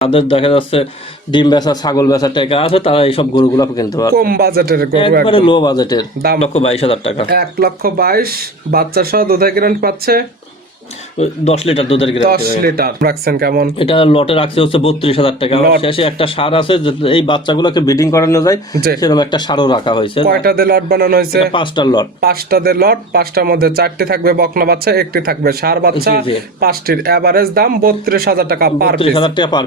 তাদের দেখা যাচ্ছে ডিম বেচা ছাগল বেচা টাকা আছে, তারা এইসব গরুগুলো কিনতে পারে। কম বাজেটের গরু, একবারে লো বাজেটের, দাম 1,22,000 টাকা। 1,22,000 বাচ্চা সহ দুধের গ্যারান্টি পাচ্ছে 10 লিটার দুধের গ্যারান্টি। 10 লিটার রাখছেন কেমন? এটা লটে রাখছে হচ্ছে 32,000 টাকা। শেষে একটা সার আছে, এই বাচ্চাগুলোকে ব্রিডিং করানো যায়, সেরকম একটা সারও রাখা হয়েছে। কয়টা দিয়ে লট বানানো হয়েছে? 5টা লট। 5টা দিয়ে লট, 5টার মধ্যে 4টি থাকবে বকনা বাচ্চা, 1টি থাকবে ষাঁড় বাচ্চা। 5টির এভারেজ দাম 32,000 টাকা পার পিস। 32,000 টাকা পার।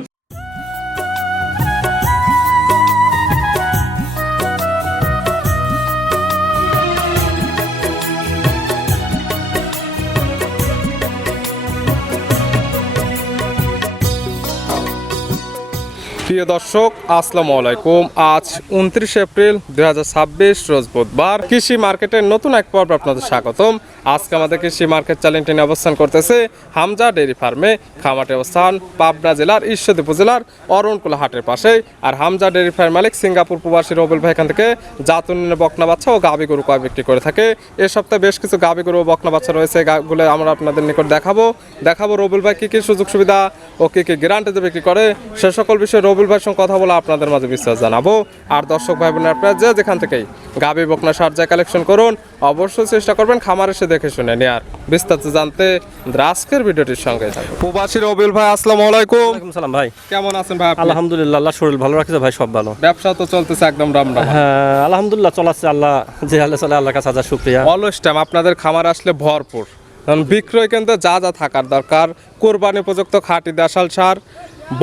প্রিয় দর্শক, আসসালামু আলাইকুম। আজ 29 এপ্রিল 2026 রোজ বুধবার। কৃষি মার্কেটের নতুন এক পর্ব আপনাদের স্বাগতম। আজকে আমাদের কৃষি মার্কেট চ্যানেলটি নিয়ে অবস্থান করতেছে হামজা ডেইরি ফার্মে। খামারের অবস্থান পাবনা জেলার ঈশ্বরদী উপজেলার অরণকুলা হাটের পাশে। আর হামজা ডেইরি ফার্ম মালিক সিঙ্গাপুর প্রবাসী রবিউল ভাই এখান থেকে জাতুনের বকনা বাচ্চা ও গাভী গরু কয় বিক্রি করে থাকে। এ সপ্তাহে বেশ কিছু গাভী গরু ও বকনা বাচ্চা রয়েছে, এগুলো আমরা আপনাদের নিকট দেখাবো রবিউল ভাই কী কী সুযোগ সুবিধা ও কী কী গ্যারান্টিতে বিক্রি করে, সে সকল বিষয়ে রবিউল ভাইয়ের সঙ্গে কথা বলে আপনাদের মাঝে বিস্তার জানাবো। আর দর্শক ভাই বোনেরা, আপনারা যেখান থেকেই গাভী বকনা ষাঁড় যায় কালেকশন করুন, অবশ্যই চেষ্টা করবেন খামার এসে দেখে শুনে নেয়ার। বিস্তারিত জানতে আজকের ভিডিওটির সঙ্গে থাকুন। প্রবাসী রবিউল ভাই, আসসালামু আলাইকুম। ওয়ালাইকুম সালাম ভাই, কেমন আছেন ভাই? আলহামদুলিল্লাহ, আল্লাহ শরীর ভালো রাখছে ভাই, সব ভালো। ব্যবসা তো চলতেছে একদম রামরাম। হ্যাঁ আলহামদুলিল্লাহ চলাচ্ছে, আল্লাহ যে হালে চলে আল্লাহর কাছে হাজার শুকরিয়া। অলওয়েজ টাইম আপনাদের খামার আসলে ভরপুর, কারণ বিক্রয় কেন্দ্রে যা যা থাকার দরকার, কোরবানি উপযুক্ত খাঁটি দেশাল সার,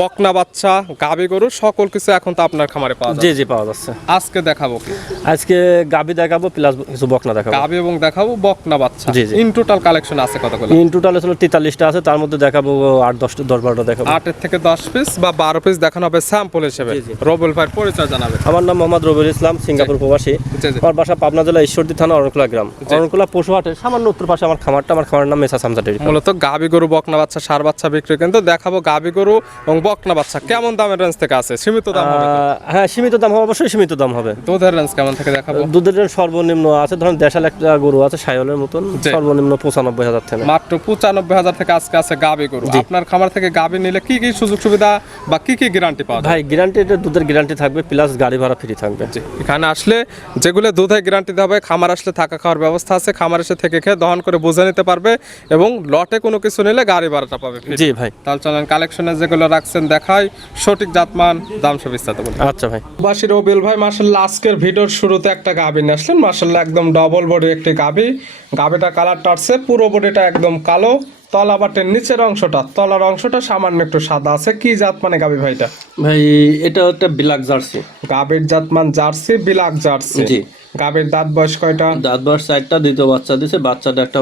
বকনা বাচ্চা, গাভী গরু সকল কিছু এখন তো আপনার খামারে পাওয়া যায়। জি জি পাওয়া যাচ্ছে। আজকে দেখাবো কি? আজকে গাভী দেখাবো প্লাস কিছু বকনা দেখাবো। গাভী এবং দেখাবো বকনা বাচ্চা। জি জি। ইন টোটাল কালেকশন আছে কতগুলো? ইন টোটাল আসলে 43টা আছে, তার মধ্যে দেখাবো 8-10-12টা দেখাবো। 8 থেকে 10 পিস বা 12 পিস দেখানো হবে স্যাম্পল হিসেবে। জি জি। রবিউল ভাইয়ের পরিচয় জানাবেন। আমার নাম মোহাম্মদ রবিউল ইসলাম, সিঙ্গাপুর প্রবাসী। জি জি। আমার বাসা পাবনা জেলা ঈশ্বরদী থানা অরণকুলা গ্রাম। অরণকুলা পশুহাটের সামান্য উত্তর পাশে আমার খামারটা। আমার খামারের নাম মেসাস হামজা ডেইরি ফার্ম। মূলত গাভী গরু বকনা বাচ্চা ষাঁড় বাচ্চা বিক্রি কিন্তু দেখাবো গাভী গরু এবং বকনা বাচ্চা কেমন দামের রেঞ্জ থেকে আছে? সীমিত দাম হবে তো? হ্যাঁ সীমিত দাম হবে, অবশ্যই সীমিত দাম হবে। দুধের রেঞ্জ কেমন থেকে দেখাবো? দুধের রেঞ্জ সর্বনিম্ন আছে, ধরুন দেশাল একটা গরু আছে সাইওয়ালের মতন, সর্বনিম্ন 95,000 থেকে। মাত্র 95,000 থেকে আজকে আছে গাভী গরু। আপনার খামার থেকে গাভী নিলে কি কি সুযোগ সুবিধা বা কি কি গ্যারান্টি পাওয়া যায়? ভাই গ্যারান্টি, এটা দুধের গ্যারান্টি থাকবে, প্লাস গাড়ি ভাড়া ফ্রি থাকবে। এখানে আসলে যেগুলো দুধের গ্যারান্টি দেওয়া হবে, খামার আসলে থাকা খাওয়ার ব্যবস্থা আছে, খামার এসে থেকে খেয়ে দহন করে বুঝে নিতে পারবে এবং লটে কোনো কিছু নিলে গাড়ি ভাড়াটা পাবে। জি ভাই। তাহলে চলেন কালেকশনে যেগুলো রাখছেন দেখাই, সঠিক জাতমান দাম সব বিস্তারিত বলি। আচ্ছা ভাই। বাসী রবিউল ভাই, মাশাআল্লাহ আজকের ভিডিওর শুরুতে একটা গাভী নিয়ে আসলেন। মাশাআল্লাহ একদম ডবল বডির একটি গাভী। গাভীটা কালারটা আসছে, পুরো বডিটা একদম কালো, তলা বাটের নিচের অংশটা, তলার অংশটা সামান্য একটু সাদা আছে। কি জাত মানে গাভী ভাইটা? ভাই এটা একটা ব্ল্যাক জার্সি। গাভীর জাতমান জার্সি, ব্ল্যাক জার্সি। জি। গাভীর দাঁত বয়স কয়টা? দাঁত বয়স 4টা, দ্বিতীয় বাচ্চা দিছে, বাচ্চাটা একটা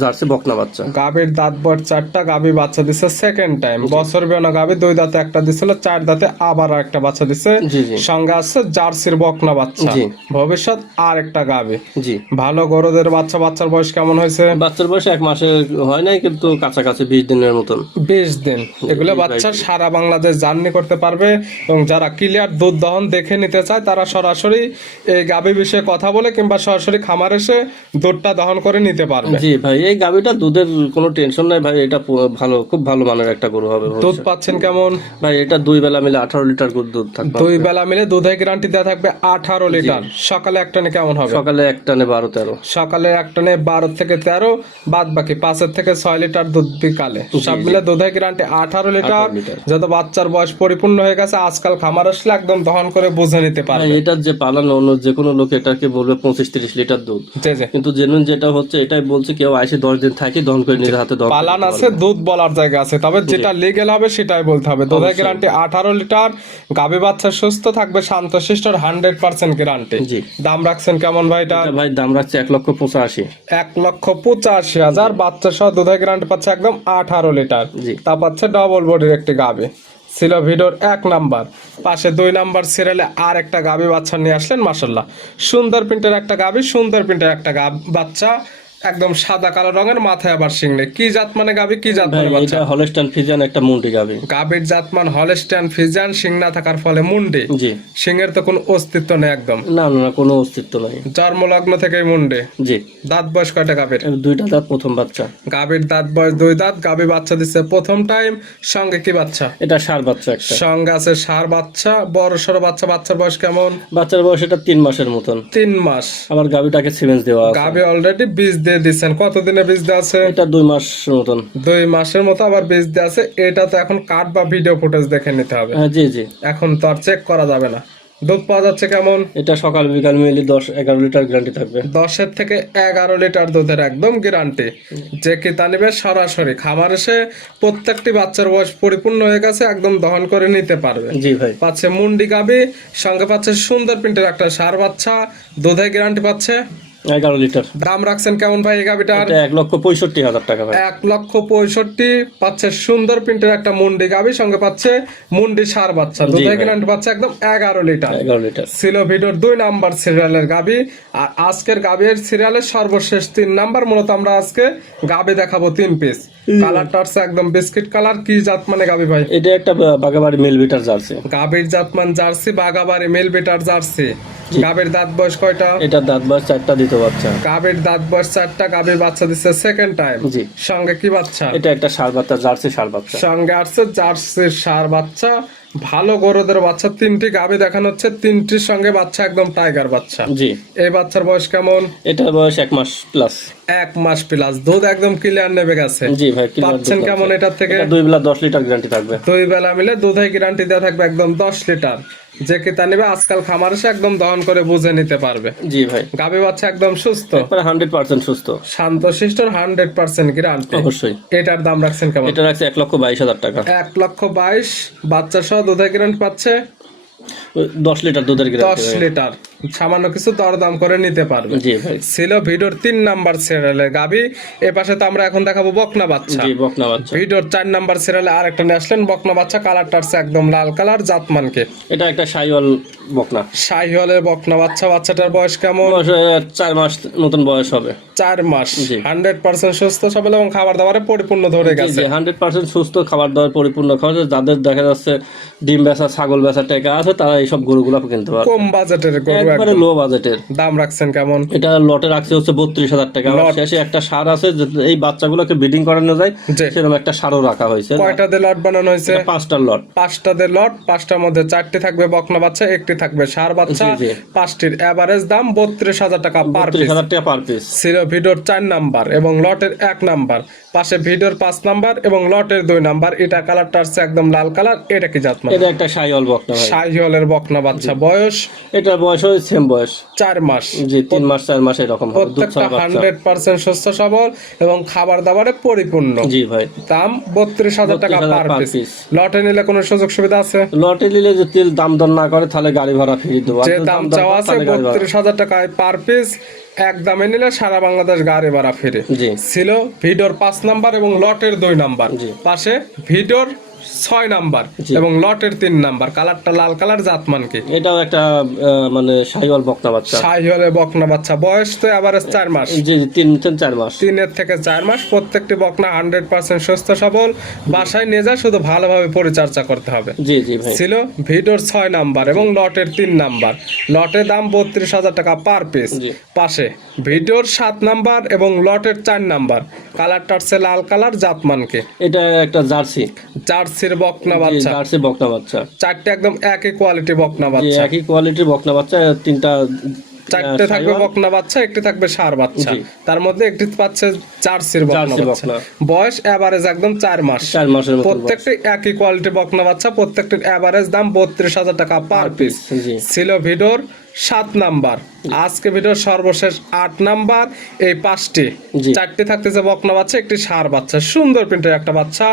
জার্সি বকনা বাচ্চা। গাভীর দাঁত বয়স 4টা, গাভী বাচ্চা দিছে সেকেন্ড টাইম। বছর বেনা গাভী 2 দাঁতে একটা দিছিল, 4 দাঁতে আবার একটা বাচ্চা দিছে। জি জি। সঙ্গে আছে জার্সির বকনা বাচ্চা। জি। ভবিষ্যৎ আর একটা গাভী। জি। ভালো গরুদের বাচ্চা। বাচ্চার বয়স কেমন হয়েছে? বাচ্চার বয়স 1 মাসের হয় নাই, কিন্তু কাছাকাছি 20 দিনের মতন। 20 দিন। এগুলো বাচ্চা সারা বাংলাদেশ জার্নি করতে পারবে এবং যারা ক্লিয়ার দুধ দহন দেখে নিতে চায় তারা সরাসরি এই গাভী বিষয়ে কথা বলে কিংবা সরাসরি খামার এসে দুধটা দহন করে নিতে পারবে। জি ভাই, এই গাভীটা দুধের কোনো টেনশন নাই ভাই, এটা ভালো, খুব ভালো মানের একটা গরু হবে। দুধ পাচ্ছেন কেমন? ভাই এটা 2 বেলা মিলে 18 লিটার দুধ থাকবে। 2 বেলা মিলে দুধের গ্যারান্টি দেওয়া থাকবে 18 লিটার। সকালে এক টানে কেমন হবে? সকালে এক টানে 12-13। সকালে এক টানে 12 থেকে 13, বাদ বাকি 5 থেকে 6 লিটার দুধ বিকালে। সব মিলে দুধের গ্যারান্টি 18 লিটার। যত বাচ্চার বয়স পরিপূর্ণ হয়ে গেছে, আজকাল খামার আসলে একদম দহন করে বুঝে নিতে পারবে। এটার যে পালানো অন্য যে কোনো লোক এটাকে বলবে 25-30 লিটার দুধ, জি জি। কিন্তু জেনুইন যেটা হচ্ছে এটাই বলছে, কেউ আসে 10 দিন থাকি দহন করে নিজের হাতে দহন। পালান আছে, দুধ বলার জায়গা আছে, তবে যেটা লিগেল হবে সেটাই বলতে হবে। দুধের গ্যারান্টি 18 লিটার। গাভী বাচ্চা সুস্থ থাকবে, শান্তশিষ্ট, 100% গ্যারান্টি। জি। দাম রাখছেন কেমন ভাই এটা? ভাই দাম রাখছে 1,85,000। 1,85,000। বাচ্চা সহ দুধের গ্যারান্টি পাচ্ছে একদম 18 লিটার। জি। তা পাচ্ছে ডবল বডির একটি গাভী। ছিল ভিডিওর 1 নাম্বার। পাশে 2 নাম্বার সিরিয়ালে আর একটা গাভী বাচ্চা নিয়ে আসলেন। মাশাআল্লাহ সুন্দর প্রিন্টের একটা গাভী, সুন্দর প্রিন্টের একটা বাচ্চা। একদম সাদা কালো রঙের, মাথায় আবার শিং নেই। কি জাত মানে গাবি, কি জাত ভাই মানে বাচ্চা? এটা হলস্টাইন ফ্রিজিয়ান একটা মুন্ডি গাবি। গাবির জাতমান হলস্টাইন ফ্রিজিয়ান, শিং না থাকার ফলে মুন্ডে। জি। শিংয়ের তো কোনো অস্তিত্ব নেই একদম। না না না, কোনো অস্তিত্ব নাই। জন্মলগ্ন থেকেই মুন্ডে। জি। দাঁত বয়স কয়টা গাবির? দুইটা দাঁত, প্রথম বাচ্চা। গাবির দাঁত বয়স 2 দাঁত, গাবি বাচ্চা দিচ্ছে প্রথম টাইম। সঙ্গে কি বাচ্চা? এটা ষাঁড় বাচ্চা একটা। সঙ্গে আছে ষাঁড় বাচ্চা, বড় সড়ো বাচ্চা। বাচ্চার বয়স কেমন? বাচ্চার বয়স এটা 3 মাসের মতন। 3 মাস। আবার গাবিটাকে সিমেন্স দেওয়া আছে। গাবি অলরেডি বীজ দিয়ে দিচ্ছেন। কতদিনে বীজ দেওয়া আছে? এটা 2 মাস মতন। 2 মাসের মতো আবার বীজ দেওয়া আছে। এটা তো এখন কাট বা ভিডিও ফুটেজ দেখে নিতে হবে। জি জি। এখন তো আর চেক করা যাবে না। দুধ পাওয়া যাচ্ছে কেমন? এটা সকাল বিকাল মিলে 10-11 লিটার গ্যারান্টি থাকবে। 10 থেকে 11 লিটার দুধের একদম গ্যারান্টি। যে কি তা নেবে সরাসরি খামার এসে প্রত্যেকটি বাচ্চার বয়স পরিপূর্ণ হয়ে গেছে, একদম দহন করে নিতে পারবে। জি ভাই। পাচ্ছে মুন্ডি গাবি, সঙ্গে পাচ্ছে সুন্দর প্রিন্টের একটা ষাঁড় বাচ্চা, দুধের গ্যারান্টি পাচ্ছে। 11 লিটার। দাম রাখছেন কেমন ভাই এই গাবিটার? এটা 1,65,000 টাকা ভাই। 1,65,000 পাচ্ছে সুন্দর প্রিন্টের একটা মুন্ডি গাবি, সঙ্গে পাচ্ছে মুন্ডি ষাঁড় বাচ্চা, দুধের গ্যারান্টি পাচ্ছে একদম 11 লিটার। 11 লিটার। ছিল ভিডিওর 2 নাম্বার সিরিয়ালের গাবি। আর আজকের গাবির সিরিয়ালের সর্বশেষ 3 নাম্বার। মূলত আমরা আজকে গাবি দেখাবো 3 পিস। কালারটা হচ্ছে একদম বিস্কিট কালার। কি জাত মানে গাবি ভাই? এটা একটা বাগাবাড়ি মিল বিটার জার্সি। গাবির জাতমান জার্সি, বাগাবাড়ি মিল বিটার জার্সি। গাবির দাঁত বয়স কয়টা? এটা দাঁত বয়স 4টা, দ্বিতীয় বাচ্চা। গাবির দাঁত বয়স 4টা, গাবির বাচ্চা দিচ্ছে সেকেন্ড টাইম। জি। সঙ্গে কি বাচ্চা? এটা একটা ষাঁড় বাচ্চা, জার্সি ষাঁড় বাচ্চা। সঙ্গে আসছে জার্সির ষাঁড় বাচ্চা। ভালো গরুদের বাচ্চা 3টি গাবি দেখানো হচ্ছে, 3টির সঙ্গে বাচ্চা একদম টাইগার বাচ্চা। জি। এই বাচ্চার বয়স কেমন? এটার বয়স 1 মাস প্লাস। 1 মাস প্লাস। দুধ একদম ক্লিয়ার নেবে গেছে। জি ভাই। পাচ্ছেন কেমন এটার থেকে? 2 বেলা 10 লিটার গ্যারান্টি থাকবে। 2 বেলা মিলে দুধের গ্যারান্টি দেওয়া থাকবে একদম 10 লিটার। যে কি তা নেবে আজকাল খামার এসে একদম দহন করে বুঝে নিতে পারবে। জি ভাই। গাবি বাচ্চা একদম সুস্থ, একবারে 100% সুস্থ। শান্তশিষ্ট, 100% গ্যারান্টি। অবশ্যই। এটার দাম রাখছেন কেমন? এটা রাখছে 1,22,000 টাকা। 1,22,000 বাচ্চা সহ দুধের গ্যারান্টি পাচ্ছে 10 লিটার দুধের গ্যারান্টি। 10 লিটার। সামান্য কিছু দরদাম করে নিতে পারবে। জি ভাই। ছিল ভিডিওর 3 নাম্বার সিরিয়ালের গাবি। এ পাশে তো আমরা এখন দেখাবো বকনা বাচ্চা। জি, বকনা বাচ্চা। ভিডিওর 4 নাম্বার সিরিয়ালে আরেকটা নিয়ে আসলেন বকনা বাচ্চা। কালারটা হচ্ছে একদম লাল কালার, জাতমানকে। এটা একটা শাইওয়াল বকনা। শাহিওয়ালের বকনা বাচ্চা। বাচ্চাটার বয়স কেমন? বয়স 4 মাস মতন বয়স হবে। 4 মাস। জি। 100% সুস্থ সবল এবং খাবার দাবারে পরিপূর্ণ ধরে জি গেছে। জি, 100% সুস্থ, খাবার দাবার পরিপূর্ণ খাওয়া। যাদের দেখা যাচ্ছে ডিম বেচা, ছাগল বেচা টাকা আছে, তারা এইসব গরুগুলো কিনতে পারে। কম বাজেটের গরু একবারে একদম। লো বাজেটের। দাম রাখছেন কেমন? এটা লটে রাখছে হচ্ছে 32,000 টাকা। আমার শেষে একটা ষাঁড় আছে, এই বাচ্চাগুলোকে ব্রিডিং করানো যায়, জি। সেরকম একটা ষাঁড়ও রাখা হয়েছে। কয়টা দিয়ে লট বানানো হয়েছে? 5টার লট। 5টা দিয়ে লট। 5টার মধ্যে 4টি থাকবে বকনা বাচ্চা, 1টি থাকবে ষাঁড় বাচ্চা। জি, জি। 5টির এভারেজ দাম 32,000 টাকা পার পিস। 32,000 টাকা পার পিস। ছিল ভিডিওর 4 নাম্বার এবং লটের 1 নাম্বার। পাশে ভিডিওর 5 নাম্বার এবং লটের 2 নাম্বার। এটা কালারটা হচ্ছে একদম লাল কালার। এটা কি জাত মানে? এটা একটা শাইওয়াল বকনা ভাই। শাহিওয়ালের বকনা বাচ্চা। বয়স? এটার বয়স ওই সেম বয়স। 4 মাস। জি, 3 মাস 4 মাস এরকম হবে। দুধ প্রত্যেকটা ছাড়া বাচ্চা। 100% সুস্থ সবল এবং খাবার দাবারে পরিপূর্ণ। জি ভাই। দাম 32,000 টাকা 32,000 পার per পিস। piece। লটে নিলে কোনো সুযোগ সুবিধা আছে? লটে নিলে যে তেল দাম দর না করে, তাহলে গাড়ি ভাড়া ফ্রি দেবো। যে আর দাম দর চাওয়া করে, আছে তাহলে গাড়ি ভাড়া। 32,000 টাকায় পার পিস। এক দামে নিলে সারা বাংলাদেশ গাড়ি ভাড়া ফিরে। জি। ছিল ভিডিওর 5 নাম্বার এবং লটের 2 নাম্বার। জি। পাশে ভিডিওর 6 নাম্বার জি। এবং লটের 3 নাম্বার। কালারটা লাল কালার, জাতমানকে। এটাও একটা মানে শাইওয়াল বকনা বাচ্চা। শাহিওয়ালের বকনা বাচ্চা। বয়স তো এভারেজ 4 মাস। জি জি, 3-4 মাস। 3 থেকে 4 মাস। প্রত্যেকটি বকনা 100% সুস্থ সবল। বাসায় নিয়ে যায়, শুধু ভালোভাবে পরিচর্যা করতে হবে। জি জি ভাই। ছিল ভিডিওর 6 নাম্বার এবং লটের 3 নাম্বার। লটের দাম 32,000 টাকা পার পিস। জি। পাশে ভিডিওর 7 নাম্বার এবং লটের 4 নাম্বার। কালারটা হচ্ছে লাল কালার, জাতমানকে। এটা একটা জার্সি। জার্সির বকনা জি, বাচ্চা। জার্সি বকনা বাচ্চা। 4টে একদম একই কোয়ালিটি বকনা জি, বাচ্চা। একই কোয়ালিটির বকনা বাচ্চা। 3টা 4টে থাকবে বকনা বাচ্চা, একটি থাকবে ষাঁড় বাচ্চা। জি। তার মধ্যে একটি পাচ্ছে জার্সির বকনা জার্সি বাচ্চা। বকনা। বয়স এভারেজ একদম 4 মাস। 4 মাসের মতো বয়স। প্রত্যেকটি একই কোয়ালিটি বকনা বাচ্চা। প্রত্যেকটির এভারেজ দাম 32,000 টাকা পার পিস। জি। ছিল ভিডিওর 7 নাম্বার। আজকে ভিডিওর সর্বশেষ 8 নাম্বার। এই 5টি, জি। 4টি থাকতেছে বকনা বাচ্চা, একটি ষাঁড় বাচ্চা। সুন্দর প্রিন্টের একটা বাচ্চা,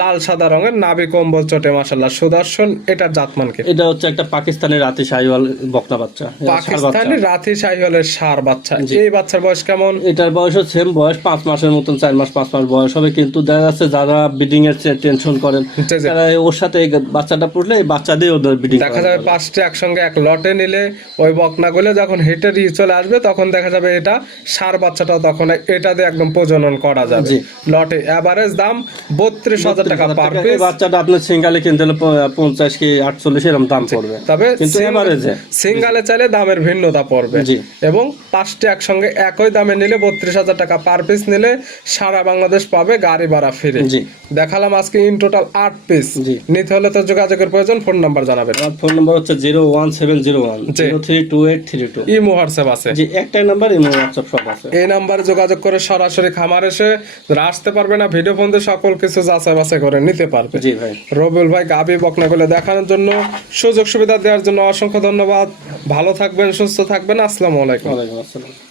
লাল সাদা রঙের, নাভি কম্বল চটে, মাশাআল্লাহ সুদর্শন। এটার জাতমানকে। এটা হচ্ছে একটা পাকিস্তানি রাতি শাইওয়াল বকনা বাচ্চা। পাকিস্তানি রাতি শাহিওয়ালের ষাঁড় বাচ্চা। এই বাচ্চার বয়স কেমন? এটার বয়সও সেম বয়স, 5 মাসের মতন, 4 মাস 5 মাস বয়স হবে। কিন্তু দেখা যাচ্ছে যারা ব্রিডিং এর টেনশন করেন, জি, জি। তারা ওর সাথে এই বাচ্চাটা পুষলে এই বাচ্চা দিয়ে ওদের ব্রিডিং দেখা যাবে 5টি একসঙ্গে এক লটে নিলে ওই ওই বকনাগুলো যখন হিটের চলে আসবে তখন দেখা যাবে এটা সার বাচ্চাটাও তখন এটা দিয়ে একদম প্রজনন করা যাবে। জি। লটে এভারেজ দাম 32,000 টাকা পার এই পিস। বাচ্চাটা আপনার সিঙ্গালে কিনতে হলে 50 কি 48 এরকম দাম পড়বে, তবে কিন্তু এভারেজে সিঙ্গালে চাইলে দামের ভিন্নতা পড়বে। জি। এবং 5টি একসঙ্গে একই দামে নিলে 32,000 টাকা পার পিস নিলে সারা বাংলাদেশ পাবে গাড়ি ভাড়া ফিরে। জি। দেখালাম আজকে ইন টোটাল 8 পিস। জি। নিতে হলে তো যোগাযোগের প্রয়োজন, ফোন নাম্বার জানাবেন। আমার ফোন নাম্বার হচ্ছে 01701 জি। 032832। ইমো হোয়াটসঅ্যাপ আছে। জি, একটাই নাম্বার, ইমো হোয়াটসঅ্যাপ সব আছে। এই নাম্বারে যোগাযোগ করে সরাসরি খামার এসে যারা আসতে পারবে না, ভিডিও ফোন দিয়ে সকল কিছু যাচাই বাছাই করে নিতে পারবে। জি ভাই। রবিউল ভাই গাবি বকনাগুলো দেখানোর জন্য, সুযোগ সুবিধা দেওয়ার জন্য অসংখ্য ধন্যবাদ। ভালো থাকবেন, সুস্থ থাকবেন। আসসালামু আলাইকুম। ওয়ালাইকুম আসসালাম।